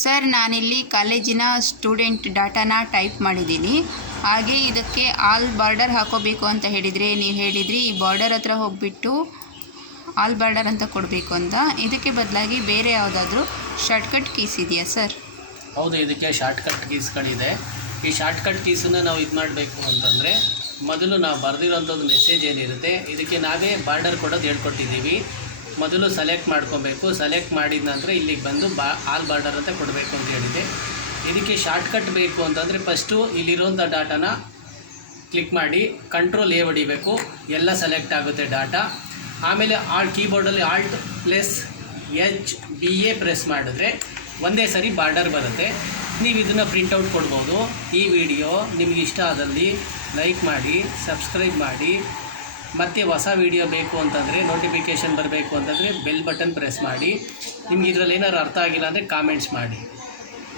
Sir, ನಾನಿಲ್ಲಿ ಕಾಲೇಜಿನ student ಡಾಟಾನ type ಮಾಡಿದ್ದೀನಿ. ಹಾಗೆ ಇದಕ್ಕೆ ಆಲ್ ಬಾರ್ಡರ್ ಹಾಕೋಬೇಕು ಅಂತ ಹೇಳಿದರೆ ನೀವು ಹೇಳಿದ್ರಿ ಈ ಬಾರ್ಡರ್ ಹತ್ರ ಹೋಗಿಬಿಟ್ಟು ಆಲ್ ಬಾರ್ಡರ್ ಅಂತ ಕೊಡಬೇಕು ಅಂತ. ಇದಕ್ಕೆ ಬದಲಾಗಿ ಬೇರೆ ಯಾವುದಾದ್ರೂ ಶಾರ್ಟ್ಕಟ್ ಕೀಸ್ ಇದೆಯಾ ಸರ್? ಹೌದು, ಇದಕ್ಕೆ ಶಾರ್ಟ್ಕಟ್ ಕೀಸ್ಗಳಿದೆ. ಈ ಶಾರ್ಟ್ಕಟ್ ಕೀಸನ್ನು ನಾವು ಇದು ಮಾಡಬೇಕು ಅಂತಂದರೆ ಮೊದಲು ನಾವು ಬರೆದಿರೋಂಥದ್ದು ಮೆಸೇಜ್ ಏನಿರುತ್ತೆ ಇದಕ್ಕೆ ನಾವೇ ಬಾರ್ಡರ್ ಕೊಡೋದು ಹೇಳ್ಕೊಟ್ಟಿದ್ದೀವಿ. ಮೊದಲು ಸೆಲೆಕ್ಟ್ ಮಾಡ್ಕೊಬೇಕು. ಸೆಲೆಕ್ಟ್ ಮಾಡಿದ ನಂತರ ಇಲ್ಲಿಗೆ ಬಂದು ಆಲ್ ಬಾರ್ಡರ್ ಅಂತ ಕೊಡಬೇಕು ಅಂತ ಹೇಳಿದೆ. ಇದಕ್ಕೆ ಶಾರ್ಟ್ಕಟ್ ಬೇಕು ಅಂತಂದರೆ ಫಸ್ಟು ಇಲ್ಲಿರೋಂಥ ಡಾಟಾನ ಕ್ಲಿಕ್ ಮಾಡಿ ಕಂಟ್ರೋಲ್ ಎ ಹೊಡಿಬೇಕು. ಎಲ್ಲ ಸೆಲೆಕ್ಟ್ ಆಗುತ್ತೆ ಡಾಟಾ. ಆಮೇಲೆ ಕೀಬೋರ್ಡಲ್ಲಿ Alt+HBA ಪ್ರೆಸ್ ಮಾಡಿದ್ರೆ ಒಂದೇ ಸರಿ ಬಾರ್ಡರ್ ಬರುತ್ತೆ. ನೀವು ಇದನ್ನು ಪ್ರಿಂಟೌಟ್ ಕೊಡ್ಬೋದು. ಈ ವಿಡಿಯೋ ನಿಮಗೆ ಇಷ್ಟ ಆದಲ್ಲಿ ಲೈಕ್ ಮಾಡಿ, ಸಬ್ಸ್ಕ್ರೈಬ್ ಮಾಡಿ. ಮತ್ತು ಹೊಸ ವಿಡಿಯೋ ಬೇಕು ಅಂತಂದರೆ ನೋಟಿಫಿಕೇಷನ್ ಬರಬೇಕು ಅಂತಂದರೆ ಬೆಲ್ ಬಟನ್ ಪ್ರೆಸ್ ಮಾಡಿ. ನಿಮ್ಗೆ ಇದರಲ್ಲಿ ಏನಾದ್ರು ಅರ್ಥ ಆಗಿಲ್ಲ ಅಂದರೆ ಕಾಮೆಂಟ್ಸ್ ಮಾಡಿ.